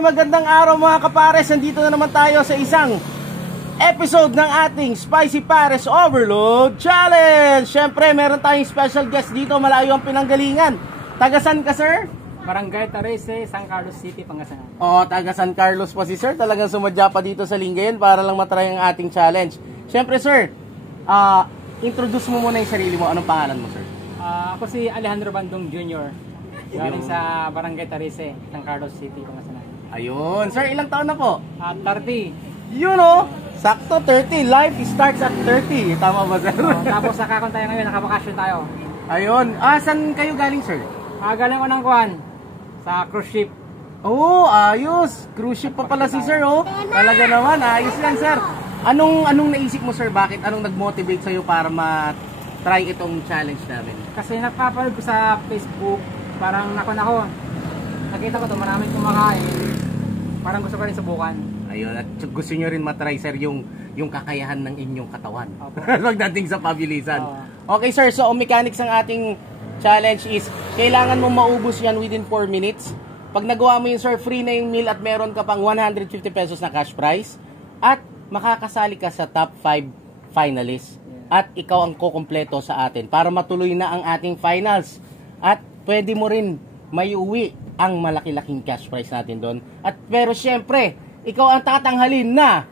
magandang araw mga kapares. Nandito na naman tayo sa isang episode ng ating Spicy Pares Overload Challenge. Siyempre, meron tayong special guest dito, malayo ang pinanggalingan. Taga San ka, sir? Barangay Tarese, San Carlos City, Pangasinan. Oo, taga San Carlos pa si sir. Talagang sumadya pa dito sa Lingayen para lang matry ang ating challenge. Siyempre, sir, introduce mo muna yung sarili mo. Anong pangalan mo, sir? Ako si Alejandro Bandong Jr. Galing sa Barangay Tarese, San Carlos City, Pangasinan. Ayun. Sir, ilang taon na po? 30. You know, sakto 30. Life starts at 30. Tama ba, sir? Tapos nakakon tayo ngayon, nakabakasyon tayo. Ayun. Saan kayo galing, sir? Galing ko ng kuhan sa cruise ship. Oh, ayos. Cruise ship pa pala si sir, oh. Talaga naman, ayos yan, sir. Anong naisip mo, sir? Bakit? Anong nag-motivate sa'yo para ma-try itong challenge namin? Kasi napapanood ko sa Facebook, parang ako. Nakita ko ito, maraming kumakain. Parang gusto ko rin subukan. Ayun, at gusto nyo rin matry, sir, yung kakayahan ng inyong katawan. Pagdating sa pabilisan. Okay, sir. So, ang mechanics ng ating challenge is, kailangan mo maubos yan within 4 minutes. Pag nagawa mo yun, sir, free na yung meal at meron ka pang 150 pesos na cash prize. At makakasali ka sa top 5 finalists. At ikaw ang kukumpleto sa atin para matuloy na ang ating finals. At pwede mo rin may uwi ang malaki-laking cash prize natin doon. At pero syempre, ikaw ang tatanghalin na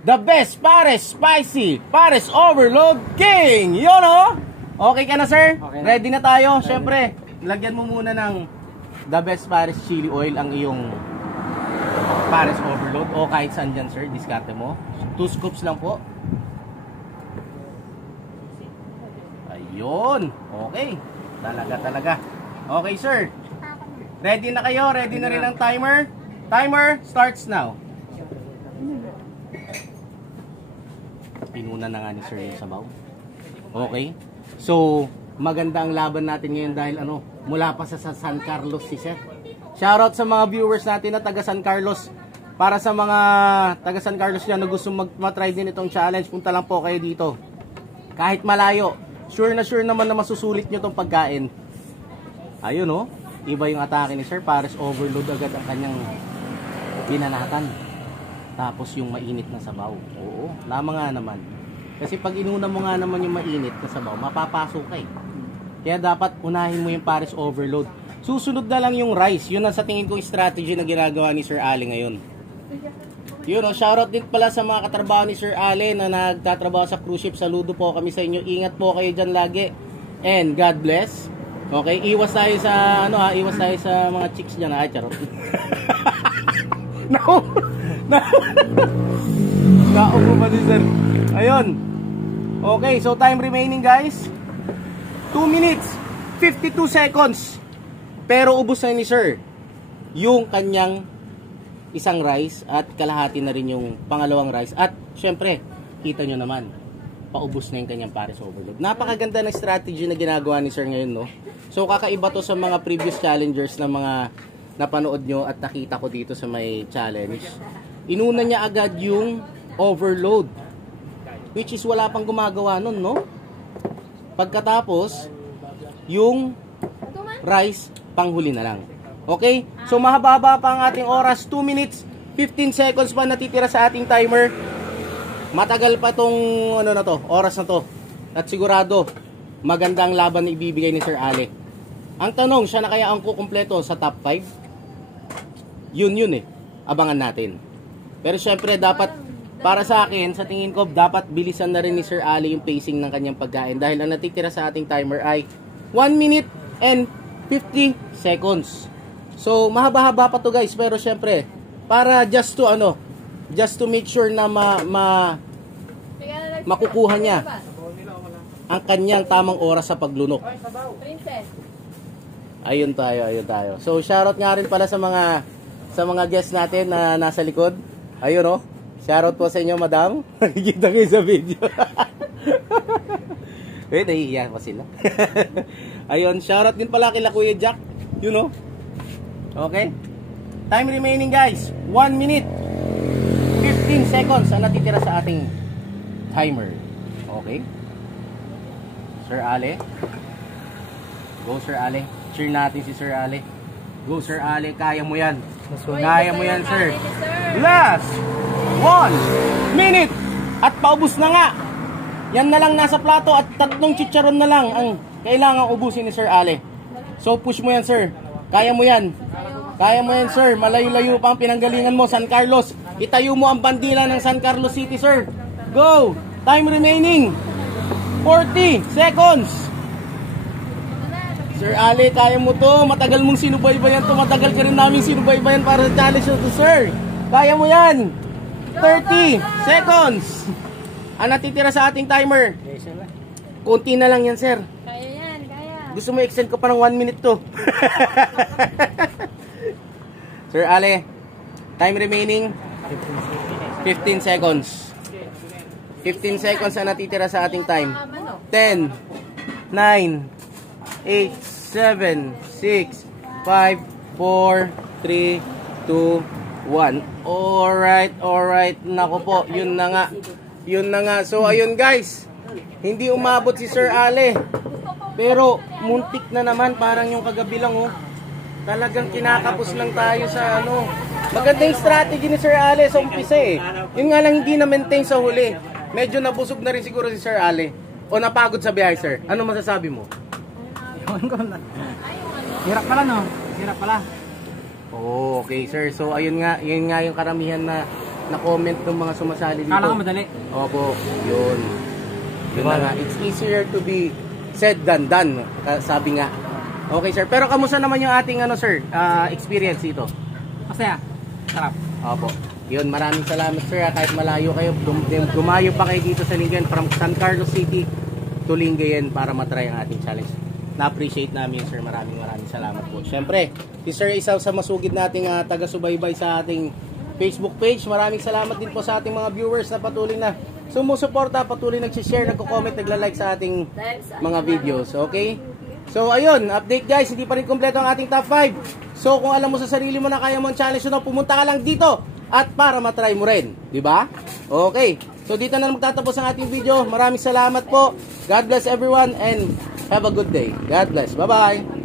the best Pares Spicy Pares Overload King! Yun, oh! Okay ka na, sir? Okay na. Ready na tayo? Syempre, lagyan mo muna ng the best Pares chili oil ang iyong Pares Overload o kahit saan dyan, sir. Diskarte mo. 2 scoops lang po. Ayun. Okay. Talaga. Okay, sir. Ready na kayo? Ready na rin ang timer? Timer starts now. Pinuna na nga ni sir yung sabaw. Okay. So, maganda ang laban natin ngayon dahil mula pa sa San Carlos si sir. Shoutout sa mga viewers natin na taga San Carlos. Para sa mga taga San Carlos dyan na gusto matry din itong challenge, punta lang po kayo dito. Kahit malayo, sure naman na masusulit nyo itong pagkain. Ayun, oh. Iba yung atake ni sir. Pares overload agad ang kanyang binanatan. Tapos yung mainit na sabaw. Oo, lama nga naman. Kasi pag inuna mo nga naman yung mainit na sabaw, mapapasok ka eh. Kaya dapat unahin mo yung Pares overload. Susunod na lang yung rice. Yun ang sa tingin ko strategy na ginagawa ni Sir Ali ngayon. Yun, oh, shoutout din pala sa mga katrabaho ni Sir Ali na nagtatrabaho sa cruise ship. Saludo po kami sa inyo. Ingat po kayo dyan lagi. And God bless. Okay, iwas tayo sa iwas tayo sa mga chicks diyan, charot. Naupo pa din, sir. Ayun. Okay, so time remaining, guys. 2 minutes 52 seconds. Pero ubos na ni sir yung kanyang isang rice at kalahati na rin yung pangalawang rice. At syempre, kita nyo naman, paubos na yung kanyang Pares Overload. Napakaganda ng strategy na ginagawa ni sir ngayon, no? So kakaiba to sa mga previous challengers na mga napanood nyo at nakita ko dito sa may challenge. Inuna niya agad yung overload, which is wala pang gumagawa nun, no? Pagkatapos, yung rice, panghuli na lang. Okay? So mahaba-haba pa ang ating oras. 2 minutes 15 seconds pa natitira sa ating timer. Matagal pa tong oras na to. At sigurado maganda ang laban na ibibigay ni Sir Ale. Ang tanong, siya na kaya ang kukumpleto sa top 5? Yun eh. Abangan natin. Pero syempre dapat, para sa akin, sa tingin ko, dapat bilisan na rin ni Sir Ale yung pacing ng kanyang pagkain. Dahil ang natitira sa ating timer ay 1 minute and 50 seconds. So, mahaba-haba pa to, guys. Pero syempre, para just to make sure na makukuha niya ang kanyang tamang oras sa paglunok. Ayun tayo. So, shoutout nga rin pala sa mga guests natin na nasa likod. Ayun, oh. Shoutout po sa inyo, madam. Nakikita kayo sa video. Nahihiya pa sila. Ayun, shoutout din pala kila Kuya Jack. You know? Okay? Time remaining, guys. 1 minute 15 seconds ang natitira sa ating timer. Okay? Sir Ale. Go, Sir Ale. Cheer natin si Sir Ale. Go, Sir Ale. Kaya mo yan. Kaya mo yan, sir. Last 1 minute. At paubos na nga. Yan na lang nasa plato at 3 chicharon na lang ang kailangang ubusin ni Sir Ale. So push mo yan, sir. Kaya mo yan. Kaya mo yan, sir. Malayo-layo pa ang pinanggalingan mo, San Carlos. Itayo mo ang bandila ng San Carlos City, sir. Go! Time remaining 40 seconds. Sir Ale, kaya mo to. Matagal mong sinubaybayan to. Matagal ka rin namin sinubaybayan para sa challenge to, sir. Kaya mo yan. 30 seconds. Ang natitira sa ating timer. Kunti na lang yan, sir. Kaya yan, kaya. Gusto mo extend ko pa ng 1 minute to. Sir Ale, time remaining 15 seconds. 15 seconds ang natitira sa ating time. 10, 9, 8, 7, 6, 5, 4, 3, 2, 1. Alright. Nako po, yun na nga. So, ayun guys. Hindi umabot si Sir Ale. Pero, muntik na naman. Parang yung kagabi lang, oh. Talagang kinakapos lang tayo sa ano. Maganda yung strategy ni Sir Ale sa umpisa eh. Yun nga lang hindi na-maintain sa huli. Medyo nabusog na rin siguro si Sir Ale. O napagod sa biyahe, sir. Ano masasabi mo? Hirap pala, no? Hirap pala. Oh, okay, sir. So, ayun nga. Yun nga yung karamihan na comment ng mga sumasali dito. Kala ko madali. Opo, yun. Yun na nga. It's easier to be said than done. Sabi nga. Okay, sir. Pero kamusta naman yung ating experience dito? Masaya. Sarap. Opo. Yun, maraming salamat, sir. Kahit malayo kayo, dumayo pa kayo dito sa Lingayen from San Carlos City to Lingayen para matry ang ating challenge. Na-appreciate namin, sir. Maraming salamat po. Siyempre, si Sir isa sa masugid nating taga-subaybay sa ating Facebook page. Maraming salamat din po sa ating mga viewers na patuloy na sumusuporta, patuloy nag-share, nagko-comment, nagla-like sa ating mga videos. Okay? So, ayun. Update guys. Hindi pa rin kompleto ang ating top 5. So, kung alam mo sa sarili mo na kaya mo ang challenge na, pumunta ka lang dito at para matry mo rin. Diba? Okay. So, dito na magtatapos ang ating video. Maraming salamat po. God bless everyone and have a good day. God bless. Bye-bye.